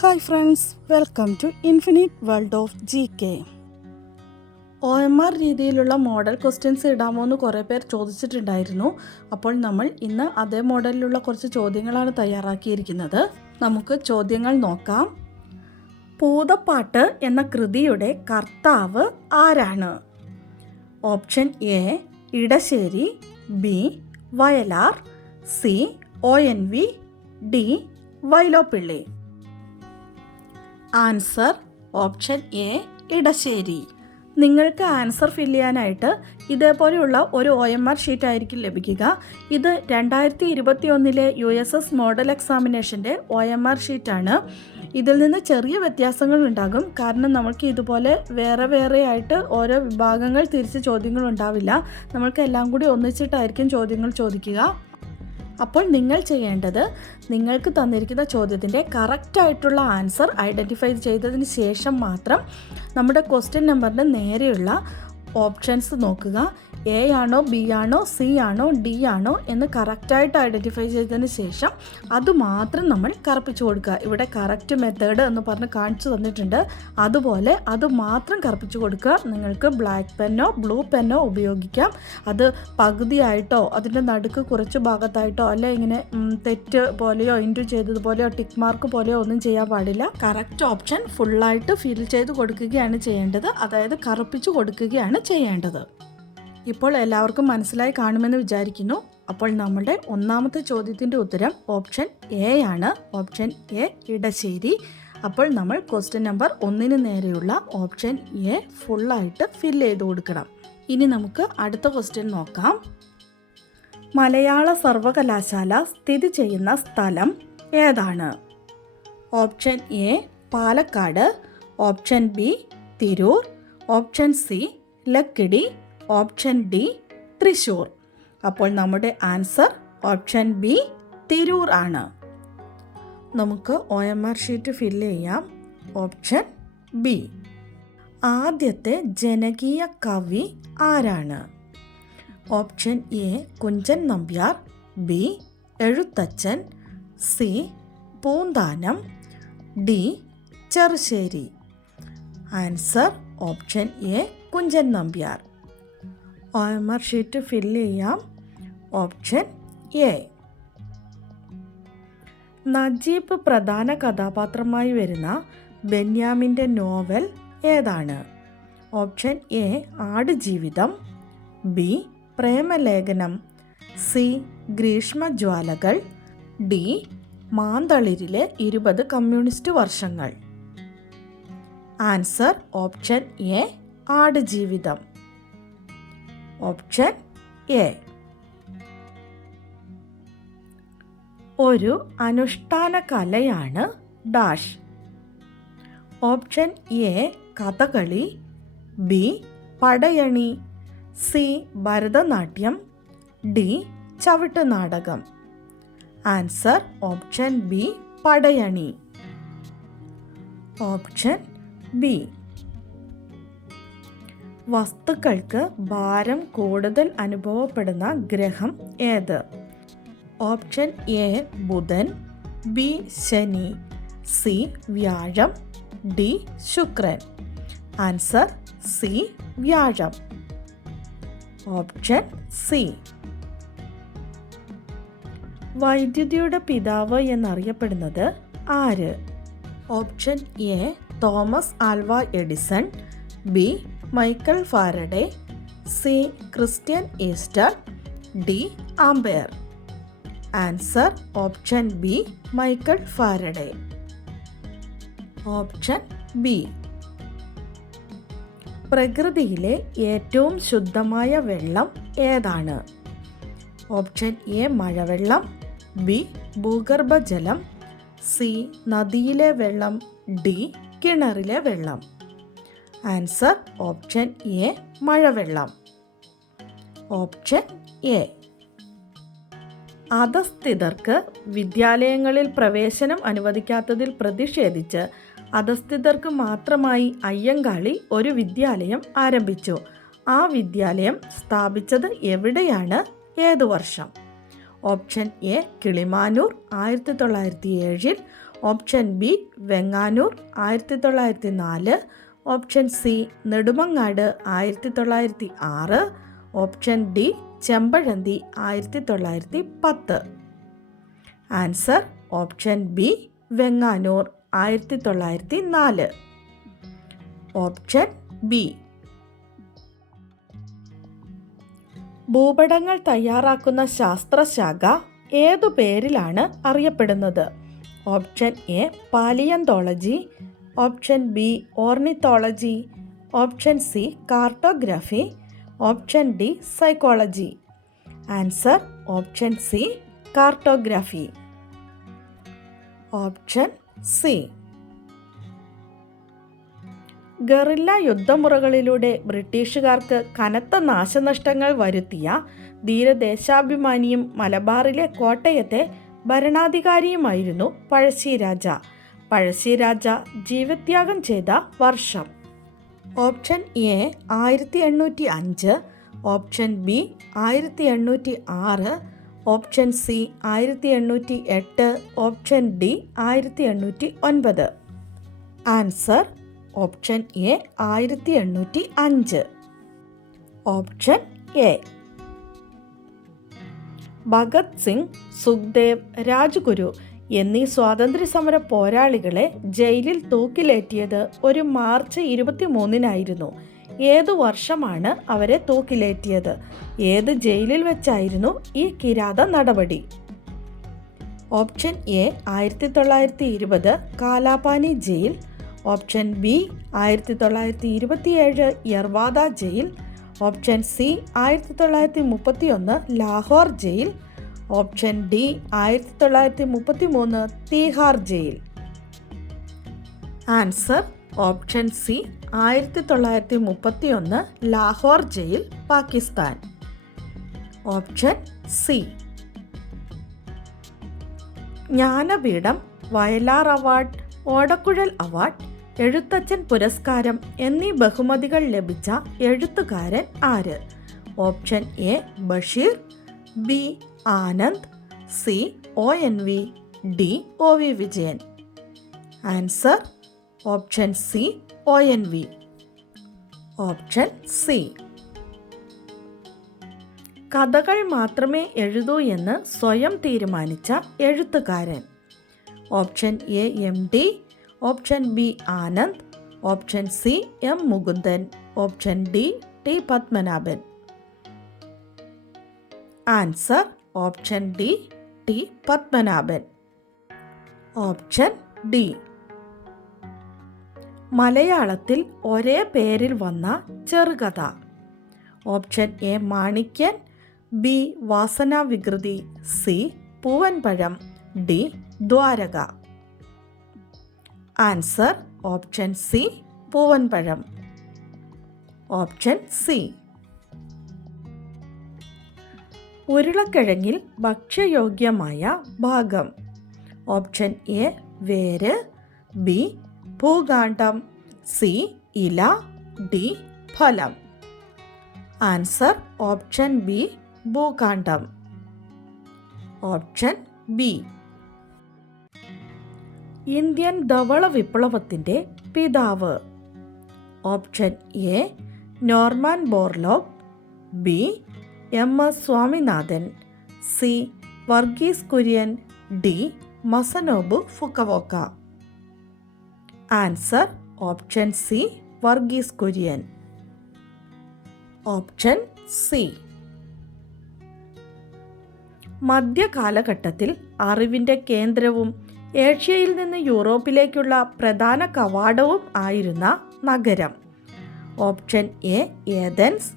Hi friends, welcome to infinite world of GK. OMR രീതിയിലുള്ള model questions ഇടാമോ എന്ന് കുറേ പേർ ചോദിച്ചിട്ടുണ്ടായിരുന്നു. അപ്പോൾ നമ്മൾ ഇന്ന് അതേ മോഡലിലുള്ള കുറച്ച് ചോദ്യങ്ങളാണ് തയ്യാറാക്കിയിരിക്കുന്നത്. നമുക്ക് ചോദ്യങ്ങൾ നോക്കാം. പൂതപ്പാട്ട് എന്ന കൃതിയുടെ കർത്താവ് ആരാണ്? Option A Edasseri, B Vayalar, C ONV, D Vyloppilli. Answer option A Edasseri. നിങ്ങൾക്ക് ആൻസർ ഫില്ല് ചെയ്യാനായിട്ട് ഇതേപോലെയുള്ള ഒരു OMR ഷീറ്റ് ആയിരിക്കും ലഭിക്കുക. ഇത് 2021 USS മോഡൽ എക്സാമിനേഷൻ്റെ OMR ഷീറ്റാണ്. ഇതിൽ നിന്ന് ചെറിയ വ്യത്യാസങ്ങൾ ഉണ്ടാകും. കാരണം നമുക്ക് ഇതുപോലെ വേറെ ആയിട്ട് ഓരോ വിഭാഗങ്ങൾ തിരിച്ച് ചോദ്യങ്ങൾ ഉണ്ടാവില്ല. നമ്മൾക്ക് എല്ലാം കൂടി ഒന്നിച്ചിട്ടായിരിക്കും ചോദ്യങ്ങൾ ചോദിക്കുക. അപ്പോൾ നിങ്ങൾ ചെയ്യേണ്ടത്, നിങ്ങൾക്ക് തന്നിരിക്കുന്ന ചോദ്യത്തിൻ്റെ കറക്റ്റായിട്ടുള്ള ആൻസർ ഐഡൻറ്റിഫൈ ചെയ്തതിന് ശേഷം മാത്രം നമ്മുടെ ക്വസ്റ്റ്യൻ നമ്പറിൻ്റെ നേരെയുള്ള ഓപ്ഷൻസ് നോക്കുക. എ ആണോ, ബി ആണോ, സി ആണോ, ഡി ആണോ എന്ന് കറക്റ്റായിട്ട് ഐഡൻറ്റിഫൈ ചെയ്തതിന് ശേഷം അതുമാത്രം നമ്മൾ കറുപ്പിച്ചു കൊടുക്കുക. ഇവിടെ കറക്റ്റ് മെത്തേഡ് എന്ന് പറഞ്ഞ് കാണിച്ചു തന്നിട്ടുണ്ട്. അതുപോലെ അത് മാത്രം കറുപ്പിച്ചു കൊടുക്കുക. നിങ്ങൾക്ക് ബ്ലാക്ക് പെന്നോ ബ്ലൂ പെന്നോ ഉപയോഗിക്കാം. അത് പകുതിയായിട്ടോ അതിൻ്റെ നടുക്ക് കുറച്ച് ഭാഗത്തായിട്ടോ അല്ലെ ഇങ്ങനെ തെറ്റ് പോലെയോ ഇൻറ്റു ചെയ്തതുപോലെയോ ടിക്ക് മാർക്ക് പോലെയോ ഒന്നും ചെയ്യാൻ പാടില്ല. കറക്റ്റ് ഓപ്ഷൻ ഫുള്ളായിട്ട് ഫിൽ ചെയ്ത് കൊടുക്കുകയാണ് ചെയ്യേണ്ടത്. അതായത് കറുപ്പിച്ചു കൊടുക്കുകയാണ് ചെയ്യേണ്ടത്. ഇപ്പോൾ എല്ലാവർക്കും മനസ്സിലായി കാണുമെന്ന് വിചാരിക്കുന്നു. അപ്പോൾ നമ്മളുടെ ഒന്നാമത്തെ ചോദ്യത്തിൻ്റെ ഉത്തരം ഓപ്ഷൻ എ ആണ്. Option A Edasseri. അപ്പോൾ നമ്മൾ ക്വസ്റ്റ്യൻ നമ്പർ 1 നേരെയുള്ള ഓപ്ഷൻ എ ഫുള്ളായിട്ട് ഫിൽ ചെയ്ത് കൊടുക്കണം. ഇനി നമുക്ക് അടുത്ത ക്വസ്റ്റ്യൻ നോക്കാം. മലയാള സർവകലാശാല സ്ഥിതി ചെയ്യുന്ന സ്ഥലം ഏതാണ്? Option A Palakkad, option B Tirur, option C Lakkidi, option D Thrissur. അപ്പോൾ നമ്മുടെ ആൻസർ ഓപ്ഷൻ ബി തിരൂർ ആണ്. നമുക്ക് OMR ഷീറ്റ് ഫില്ല് ചെയ്യാം. Option B. ആദ്യത്തെ ജനകീയ കവി ആരാണ്? Option A Kunchan Nambiar, B Ezhuthachan, C Poonthanam, D Cherusseri. Answer option A Kunchan Nambiar. OMR sheet fill ചെയ്യാം. Option A. നജീബ് പ്രധാന കഥാപാത്രമായി വരുന്ന ബെന്യാമിൻ്റെ നോവൽ ഏതാണ്? Option A Aadujeevitham, B Premalekhanam, C Greeshmajwalakal, D മാന്തളിരിലെ 20 communist വർഷങ്ങൾ. Answer option A Aadujeevitham. Option A. ഒരു അനുഷ്ഠാന കലയാണ് dash. Option A Kathakali, B Padayani, C Bharatanatyam, D Chavittunatakam. Answer option B Padayani. Option B. വസ്തുക്കൾക്ക് ഭാരം കൂടുതൽ അനുഭവപ്പെടുന്ന ഗ്രഹം ഏത്? ഓപ്ഷൻ എ ബുധൻ, ബി ശനി, സി വ്യാഴം, ഡി ശുക്രൻ. ആൻസർ സി വ്യാഴം. Option C. വൈദ്യുതിയുടെ പിതാവ് എന്നറിയപ്പെടുന്നത് ആര്? Option A Thomas Alva Edison, B Michael Faraday, C Christian Easter, D ampere. Answer option B Michael Faraday. Option B. പ്രകൃതിയിലെ ഏറ്റവും ശുദ്ധമായ വെള്ളം ഏതാണ്? ഓപ്ഷൻ എ മഴവെള്ളം, ബി ഭൂഗർഭജലം, സി നദിയിലെ വെള്ളം, ഡി കിണറിലെ വെള്ളം. ആൻസർ ഓപ്ഷൻ എ മഴവെള്ളം. Option A. അധസ്ഥിതർക്ക് വിദ്യാലയങ്ങളിൽ പ്രവേശനം അനുവദിക്കാത്തതിൽ പ്രതിഷേധിച്ച് അധസ്ഥിതർക്ക് മാത്രമായി അയ്യങ്കാളി ഒരു വിദ്യാലയം ആരംഭിച്ചു. ആ വിദ്യാലയം സ്ഥാപിച്ചത് എവിടെയാണ്? ഏതു വർഷം? Option A Kilimanoor 1907, option B Venganoor 1904, option C Nedumangad 1906, option D Chempazhanthi 1910. Answer option B Venganoor 1904. Option B. ഭൂപടങ്ങൾ തയ്യാറാക്കുന്ന ശാസ്ത്രശാഖ ഏതു പേരിലാണ് അറിയപ്പെടുന്നത്? Option A palaeontology, option B ornithology, option C cartography, option D psychology. Answer option C cartography. Option C. Guerrilla യുദ്ധമുറകളിലൂടെ ബ്രിട്ടീഷുകാർക്ക് കനത്ത നാശനഷ്ടങ്ങൾ വരുത്തിയ ധീരദേശാഭിമാനിയും മലബാറിലെ കോട്ടയത്തെ ഭരണാധികാരിയുമായിരുന്നു പഴശ്ശിരാജ. പഴശ്ശിരാജ ജീവത്യാഗം ചെയ്ത വർഷം? Option A 1805, option B 1806, option C 1808, option D 1809. Answer option A 1805. Option A. Bhagat Singh, Sukhdev, Rajguru എന്നീ സ്വാതന്ത്ര്യസമര പോരാളികളെ ജയിലിൽ തൂക്കിലേറ്റിയത് ഒരു മാർച്ച് 23-നായിരുന്നു. ഏതു വർഷമാണ് അവരെ തൂക്കിലേറ്റിയത്? ഏത് ജയിലിൽ വെച്ചായിരുന്നു ഈ കിരാത നടപടി? Option A 1920 Kalapani jail, option B 1927 Yerwada jail, option C 1931 Lahore jail, option D 1933 Tihar jail. Answer option C 1931 Lahore jail, Pakistan. Option C. Jnanpith, Vayalar award, Odakkuzhal award, Ezhuthachan പുരസ്കാരം എന്നീ ബഹുമതികൾ ലഭിച്ച എഴുത്തുകാരൻ ആര്? Option A Basheer, B Anand, C ONV, D OV Vijayan. Answer option C ONV. Option C. കഥകൾ മാത്രമേ എഴുതൂ എന്ന് സ്വയം തീരുമാനിച്ച എഴുത്തുകാരൻ? Option A MD, option B Anand, option C M Mukundan, option D T Padmanabhan. Answer option D T Padmanabhan. Option D. മലയാളത്തിൽ ഒരേ പേരിൽ വന്ന ചെറുകഥ? Option A Manikyan, B Vasanavikruthi, C Poovanpazham, D Dwaraka. Answer option C Poovanpazham. Option C. ഉരുളക്കിഴങ്ങിൽ ഭക്ഷ്യയോഗ്യമായ ഭാഗം? ഓപ്ഷൻ എ വേര്, ബി ഭൂകാണ്ഡം, സി ഇല, ഡി ഫലം. ആൻസർ ഓപ്ഷൻ ബി ഭൂകാണ്ഡം. Option B. ഇന്ത്യൻ ധവള വിപ്ലവത്തിൻ്റെ പിതാവ്? Option A Norman Borlaug, B MS Swaminathan, C Varghese Kurian, D Masanobu Fukuoka. Answer option C Varghese Kurien. Option C. മധ്യകാലഘട്ടത്തിൽ അറിവിൻ്റെ കേന്ദ്രവും ഏഷ്യയിൽ നിന്ന് യൂറോപ്പിലേക്കുള്ള പ്രധാന കവാടവും ആയിരുന്ന നഗരം? Option A Athens,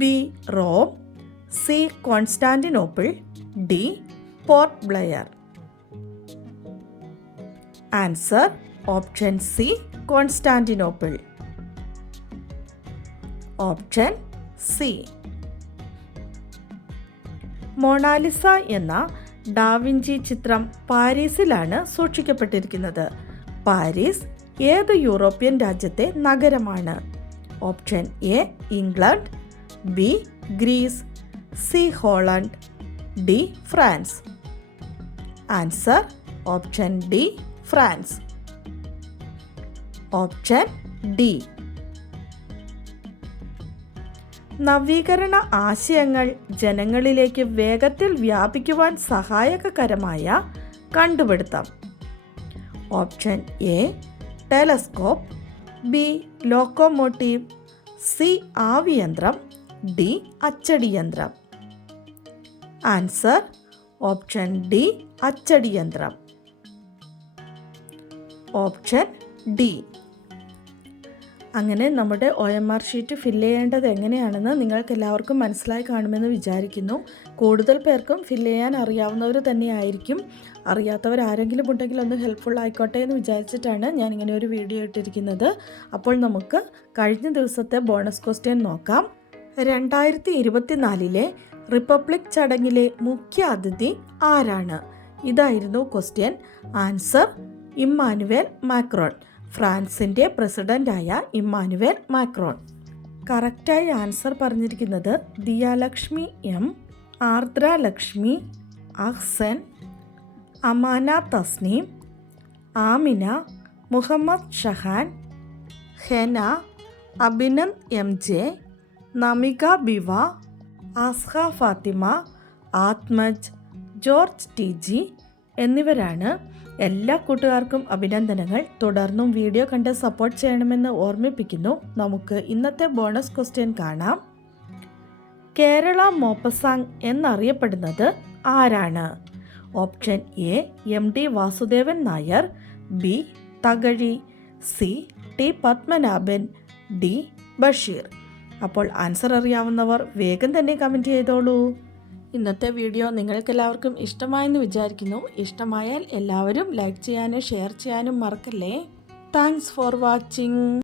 B Rome, C Constantinople, D Port Blair. Answer option C Constantinople. Option C. Mona Lisa എന്ന ഡാവിഞ്ചി ചിത്രം പാരീസിലാണ് സൂക്ഷിക്കപ്പെട്ടിരിക്കുന്നത്. പാരീസ് ഏത് യൂറോപ്യൻ രാജ്യത്തെ നഗരമാണ്? Option A England, B Greece, C Holland, D France. Answer option D France. Option D. നവീകരണ ആശയങ്ങൾ ജനങ്ങളിലേക്ക് വേഗത്തിൽ വ്യാപിക്കുവാൻ സഹായകരമായ കണ്ടുപിടുത്തം. Option A telescope, B locomotive, C ആവിയന്ത്രം, ഡി അച്ചടിയന്ത്രം. ആൻസർ ഓപ്ഷൻ ഡി അച്ചടിയന്ത്രം. Option D. അങ്ങനെ നമ്മുടെ OMR ഷീറ്റ് ഫില്ല് ചെയ്യേണ്ടത് എങ്ങനെയാണെന്ന് നിങ്ങൾക്ക് എല്ലാവർക്കും മനസ്സിലായി കാണുമെന്ന് വിചാരിക്കുന്നു. കൂടുതൽ പേർക്കും ഫില്ല് ചെയ്യാൻ അറിയാവുന്നവർ തന്നെയായിരിക്കും. അറിയാത്തവർ ആരെങ്കിലും ഉണ്ടെങ്കിൽ ഒന്ന് ഹെൽപ്ഫുൾ ആയിക്കോട്ടെ എന്ന് വിചാരിച്ചിട്ടാണ് ഞാനിങ്ങനെ ഒരു വീഡിയോ ഇട്ടിരിക്കുന്നത്. അപ്പോൾ നമുക്ക് കഴിഞ്ഞ ദിവസത്തെ ബോണസ് ക്വസ്റ്റ്യൻ നോക്കാം. 2024 റിപ്പബ്ലിക് ചടങ്ങിലെ മുഖ്യ അതിഥി ആരാണ്? ഇതായിരുന്നു ക്വസ്റ്റ്യൻ. Answer Emmanuel Macron. ഫ്രാൻസിൻ്റെ പ്രസിഡൻ്റായ ഇമ്മാനുവേൽ മാക്രോൺ. കറക്റ്റായി ആൻസർ പറഞ്ഞിരിക്കുന്നത് Diyalakshmi M, Ardra Lakshmi, Ahsan, Amana Tasneem, Amina, Muhammad Shahan, Hena, Abhinand MJ, Namika Biva, Asha Fathima, Athmaj, George TG എന്നിവരാണ്. എല്ലാ കൂട്ടുകാർക്കും അഭിനന്ദനങ്ങൾ. തുടർന്നും വീഡിയോ കണ്ട് സപ്പോർട്ട് ചെയ്യണമെന്ന് ഓർമ്മിപ്പിക്കുന്നു. നമുക്ക് ഇന്നത്തെ ബോണസ് ക്വസ്റ്റ്യൻ കാണാം. കേരള മോപ്പസാങ് എന്നറിയപ്പെടുന്നത് ആരാണ്? Option A MD Vasudevan Nair, B Thakazhi, C T Padmanabhan, D Basheer. അപ്പോൾ ആൻസർ അറിയാവുന്നവർ വേഗം തന്നെ കമൻറ്റ് ചെയ്തോളൂ. ഇന്നത്തെ വീഡിയോ നിങ്ങൾക്കെല്ലാവർക്കും ഇഷ്ടമായെന്ന് വിചാരിക്കുന്നു. ഇഷ്ടമായാൽ എല്ലാവരും ലൈക്ക് ചെയ്യാനും ഷെയർ ചെയ്യാനും മറക്കല്ലേ. Thanks for watching.